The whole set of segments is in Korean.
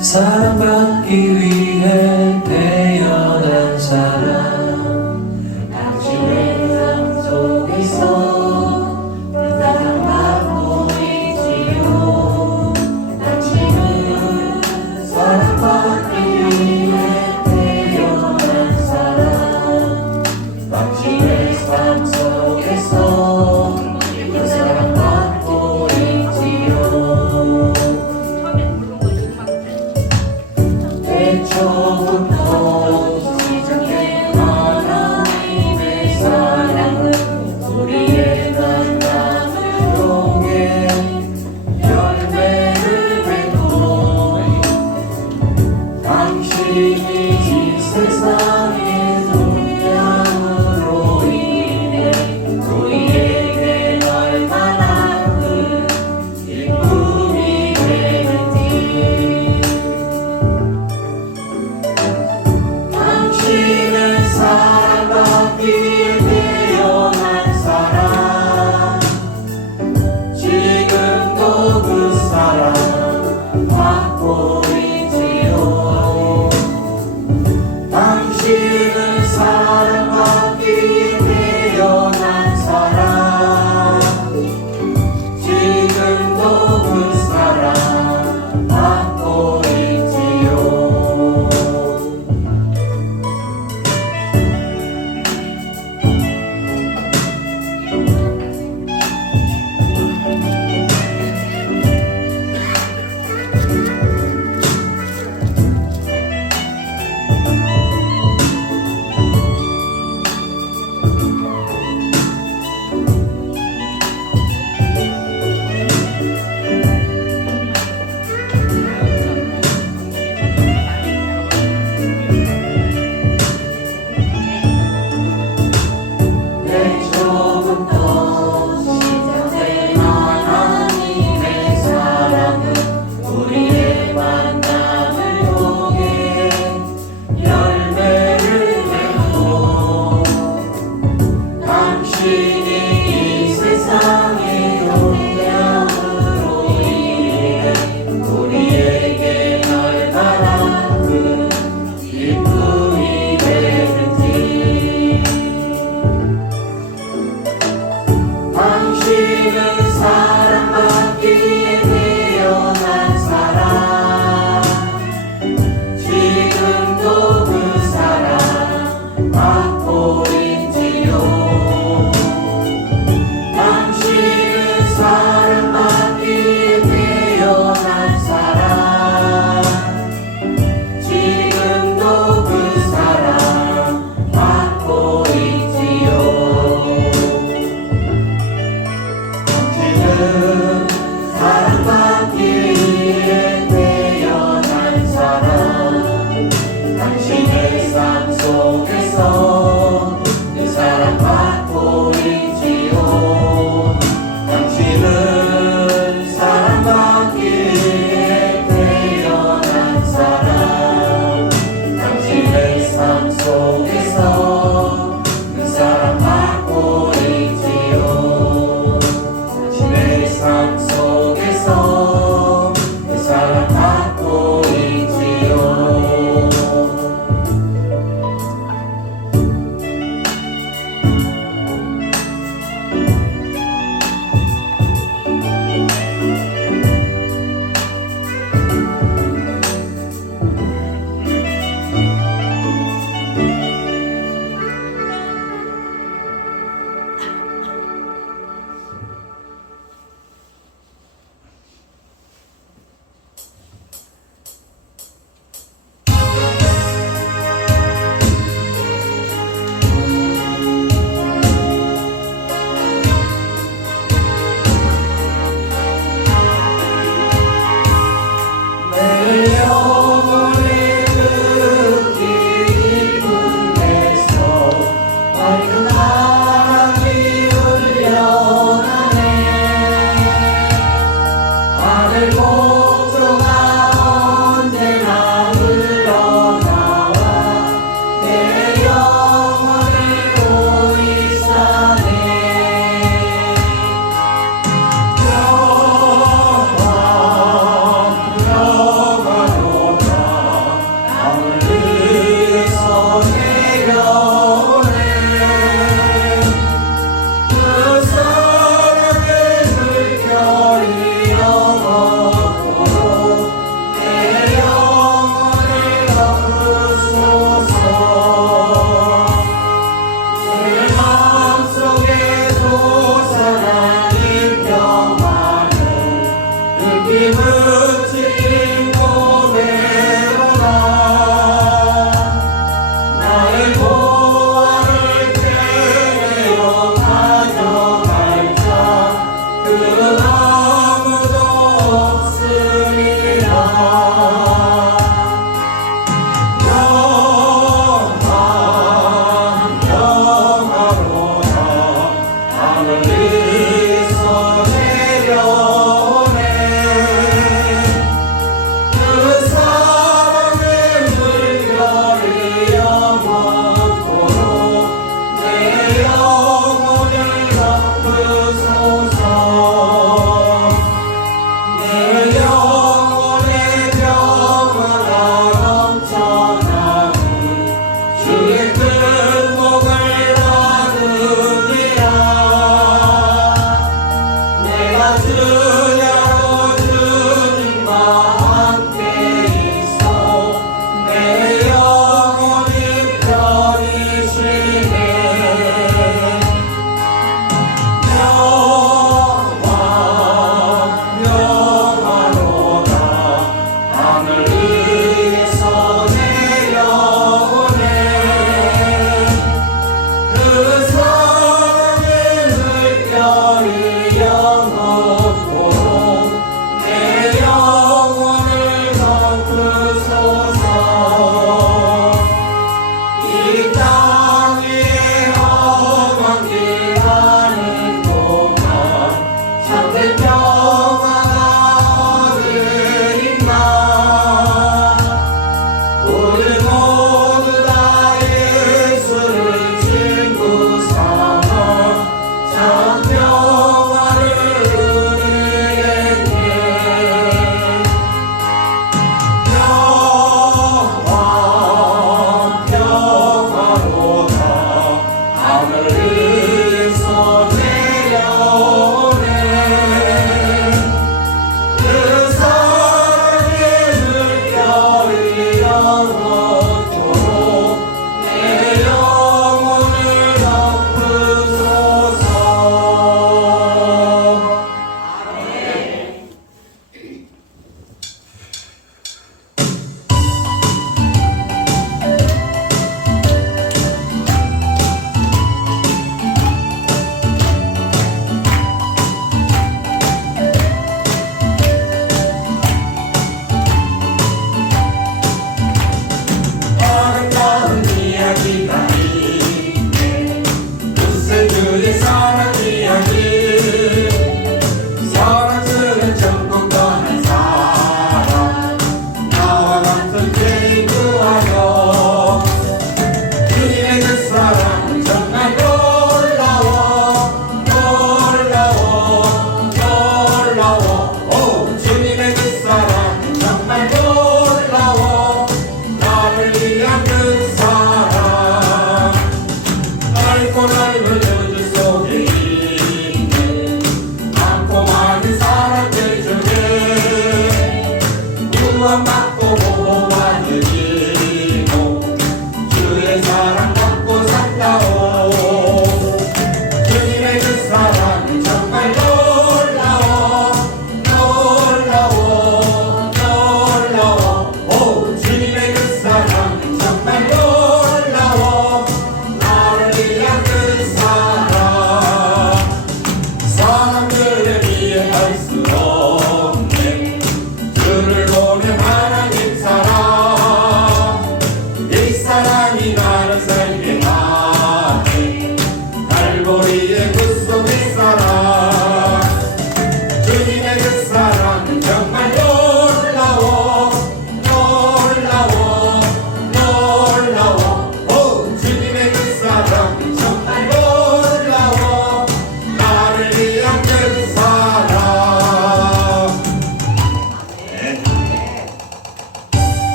사랑받기 내 처음 사랑. 마음속에도 사랑이 평안해 느낌은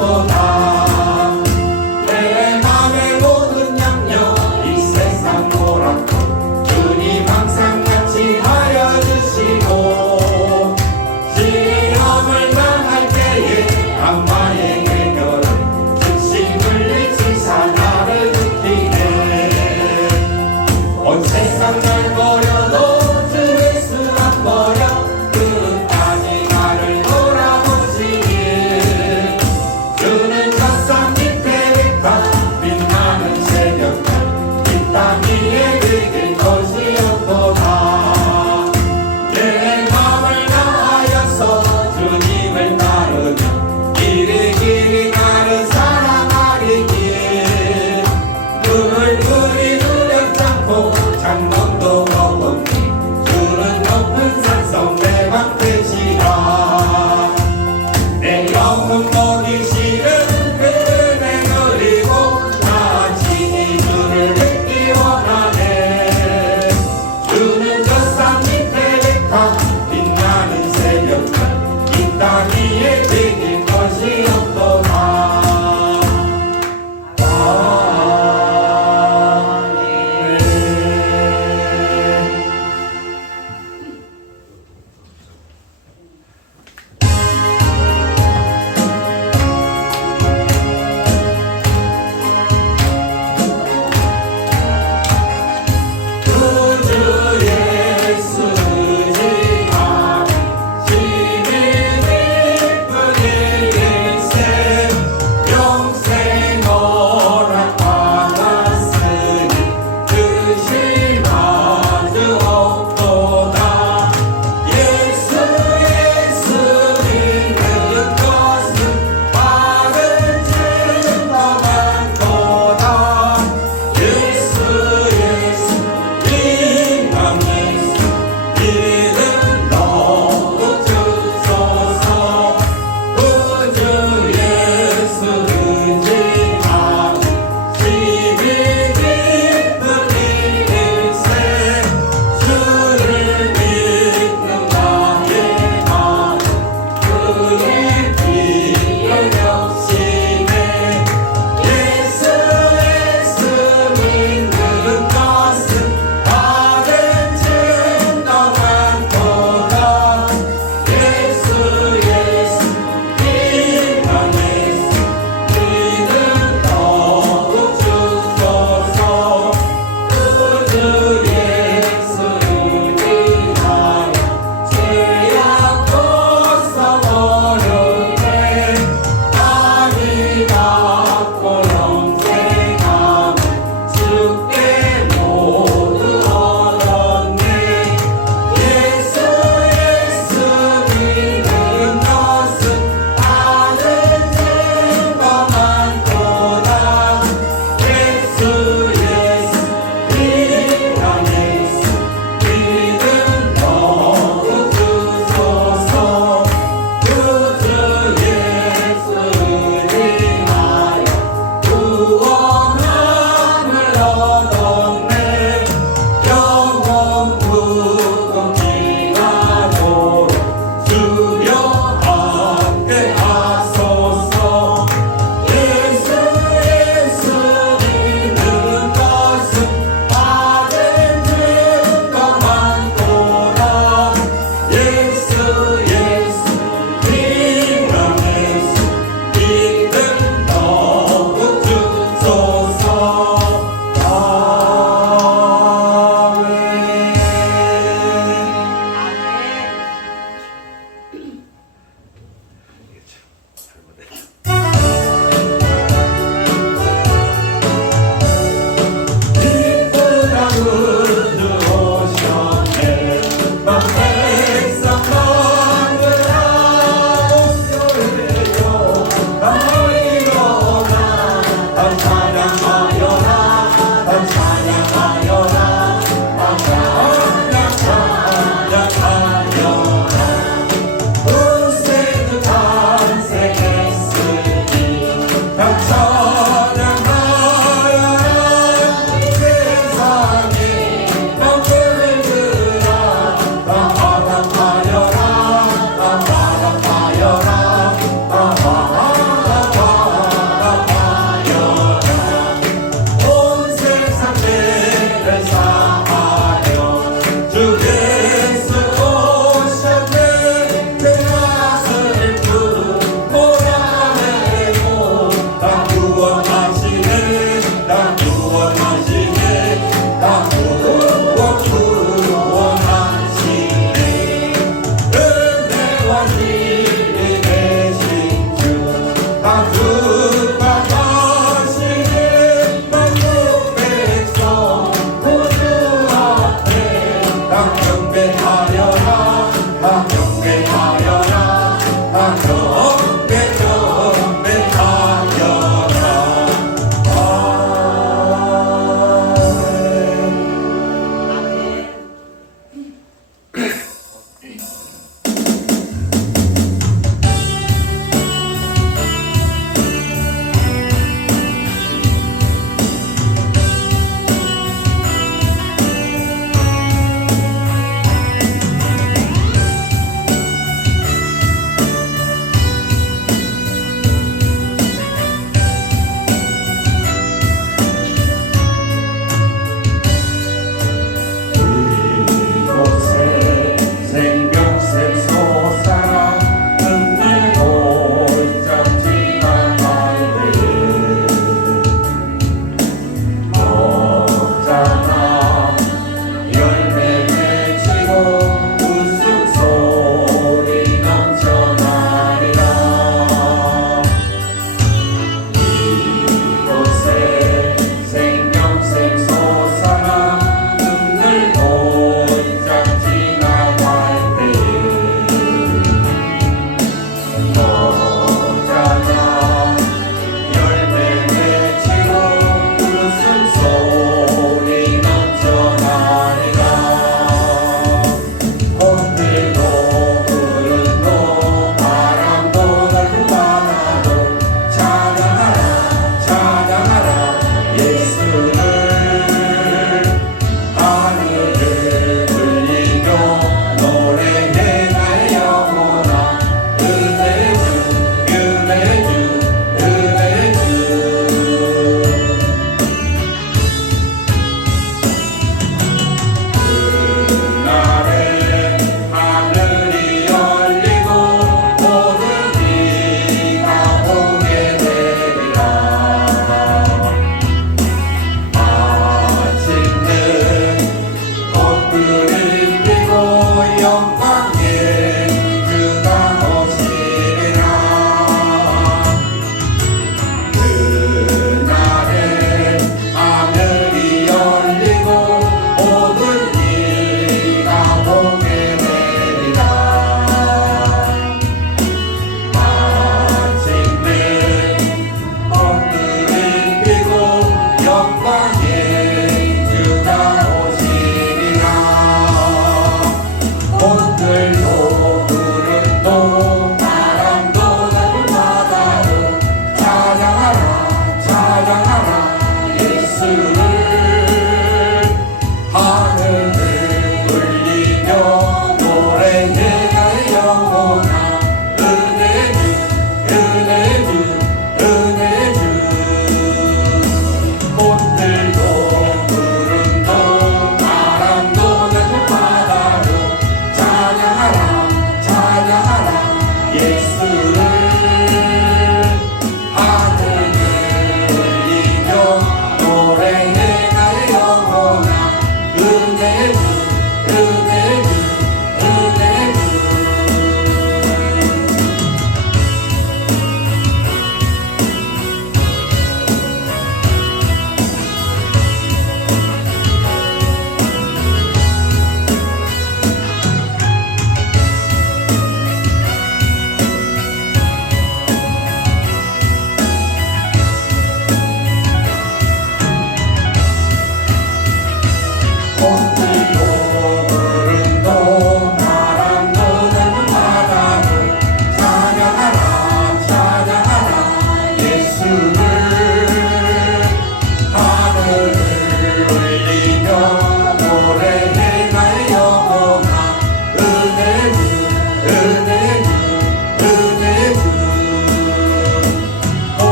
Oh, Lord.